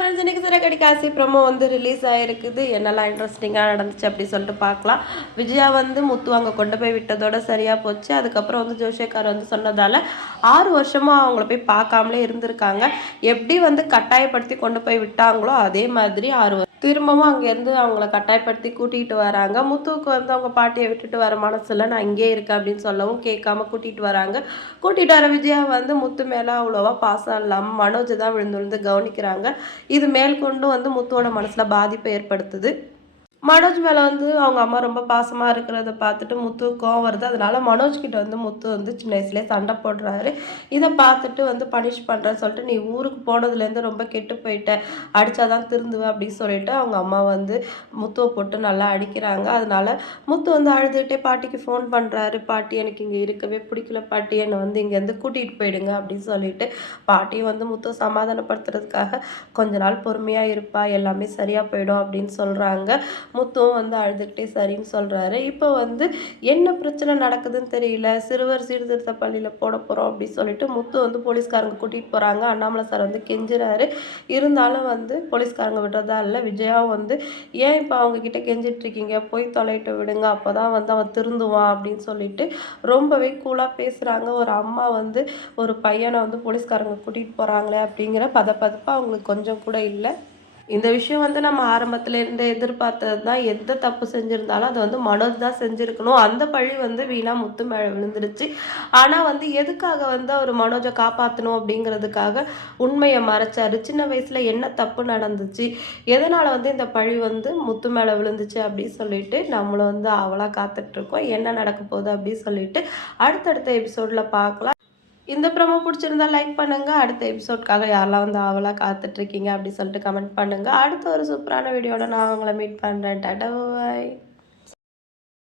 Friends, இன்னைக்கு சிறகடி Kashi promo வந்து release ஆகிருக்குது. என்னெல்லாம் இன்ட்ரெஸ்டிங்காக நடந்துச்சு அப்படி சொல்லிட்டு பார்க்கலாம். விஜயா வந்து முத்து அங்கே கொண்டு போய் விட்டதோட சரியாக போச்சு. அதுக்கப்புறம் வந்து ஜோஷியக்கார் வந்து சொன்னதால் 6 வருஷமாக அவங்கள போய் பார்க்காமலே இருந்திருக்காங்க. எப்படி வந்து கட்டாயப்படுத்தி கொண்டு போய் விட்டாங்களோ அதே மாதிரி 6 திரும்பவும் அங்கேருந்து அவங்கள கட்டாயப்படுத்தி கூட்டிகிட்டு வராங்க. முத்துவுக்கு வந்து அவங்க பாட்டியை விட்டுட்டு வர மனசில் நான் இங்கே இருக்கேன் அப்படின்னு சொல்லவும் கேட்காம கூட்டிகிட்டு வராங்க. கூட்டிகிட்டு வர விஜயா வந்து முத்து மேலே அவ்வளோவா பாசம் இல்லாமல் மனோஜை தான் விழுந்து விழுந்து கவனிக்கிறாங்க. இது மேற்கொண்டு வந்து முத்துவோட மனசில் பாதிப்பை ஏற்படுத்துது. மனோஜ் மேலே வந்து அவங்க அம்மா ரொம்ப பாசமாக இருக்கிறத பார்த்துட்டு முத்து கோவம் வருது. அதனால மனோஜ் கிட்ட வந்து முத்து வந்து சின்ன வயசுலேயே சண்டை போடுறாரு. இதை பார்த்துட்டு வந்து பனிஷ் பண்ணுறேன்னு சொல்லிட்டு நீ ஊருக்கு போனதுலேருந்து ரொம்ப கெட்டு போயிட்ட, அடித்தாதான் திருந்துவேன் அப்படின்னு சொல்லிட்டு அவங்க அம்மா வந்து முத்துவை போட்டு நல்லா அடிக்கிறாங்க. அதனால முத்து வந்து அழுதுகிட்டே பாட்டிக்கு ஃபோன் பண்ணுறாரு. பாட்டி எனக்கு இங்கே இருக்கவே பிடிக்கல பாட்டி, என்னை வந்து இங்கேருந்து கூட்டிகிட்டு போயிடுங்க அப்படின்னு சொல்லிட்டு பாட்டியும் வந்து முத்துவை சமாதானப்படுத்துறதுக்காக கொஞ்ச நாள் பொறுமையாக இருப்பா, எல்லாமே சரியாக போயிடும் அப்படின்னு சொல்கிறாங்க. முத்துவும் வந்து அழுதுகிட்டே சரின்னு சொல்கிறாரு. இப்போ வந்து என்ன பிரச்சனை நடக்குதுன்னு தெரியல, சிறுவர் சீர்திருத்த பள்ளியில் போட போகிறோம் அப்படின்னு சொல்லிட்டு முத்து வந்து போலீஸ்காரங்க கூட்டிகிட்டு போகிறாங்க. அண்ணாமலை சார் வந்து கெஞ்சுறாரு. இருந்தாலும் வந்து போலீஸ்காரங்க விடுறதா இல்லை. விஜயாவும் வந்து ஏன் இப்போ அவங்கக்கிட்ட கெஞ்சிட்ருக்கீங்க, போய் தொலைட்டு விடுங்க, அப்போ தான் வந்து அவன் திருந்துவான் அப்படின்னு சொல்லிட்டு ரொம்பவே கூலாக பேசுகிறாங்க. ஒரு அம்மா வந்து ஒரு பையனை வந்து போலீஸ்காரங்க கூட்டிகிட்டு போகிறாங்களே அப்படிங்கிற பதப்பதப்பாக அவங்களுக்கு கொஞ்சம் கூட இல்லை. இந்த விஷயம் வந்து நம்ம ஆரம்பத்துலேருந்து எதிர்பார்த்தது தான். எந்த தப்பு செஞ்சுருந்தாலும் அதை வந்து மனோஜ் தான் செஞ்சுருக்கணும். அந்த பழி வந்து வீணா முத்து மேலே விழுந்துருச்சு. ஆனால் வந்து எதுக்காக வந்து அவர் மனோஜை காப்பாற்றணும் அப்படிங்கிறதுக்காக உண்மையை மறைச்சாரு. சின்ன வயசில் என்ன தப்பு நடந்துச்சு, எதனால் வந்து இந்த பழி வந்து முத்து மேலே விழுந்துச்சு அப்படின்னு சொல்லிட்டு நம்மளும் வந்து அவளாக காத்துட்ருக்கோம். என்ன நடக்க போகுது அப்படின்னு சொல்லிட்டு அடுத்தடுத்த எபிசோடில் பார்க்கலாம். இந்த ப்ரோமோ பிடிச்சிருந்தா லைக் பண்ணுங்கள். அடுத்த எபிசோட்காக யாரெல்லாம் வந்து ஆவலாக காத்துட்ருக்கீங்க அப்படி சொல்லிட்டு கமெண்ட் பண்ணுங்கள். அடுத்த ஒரு சூப்பரான வீடியோவில் நான் உங்களை மீட் பண்ணுறேன். டாடா பாய்.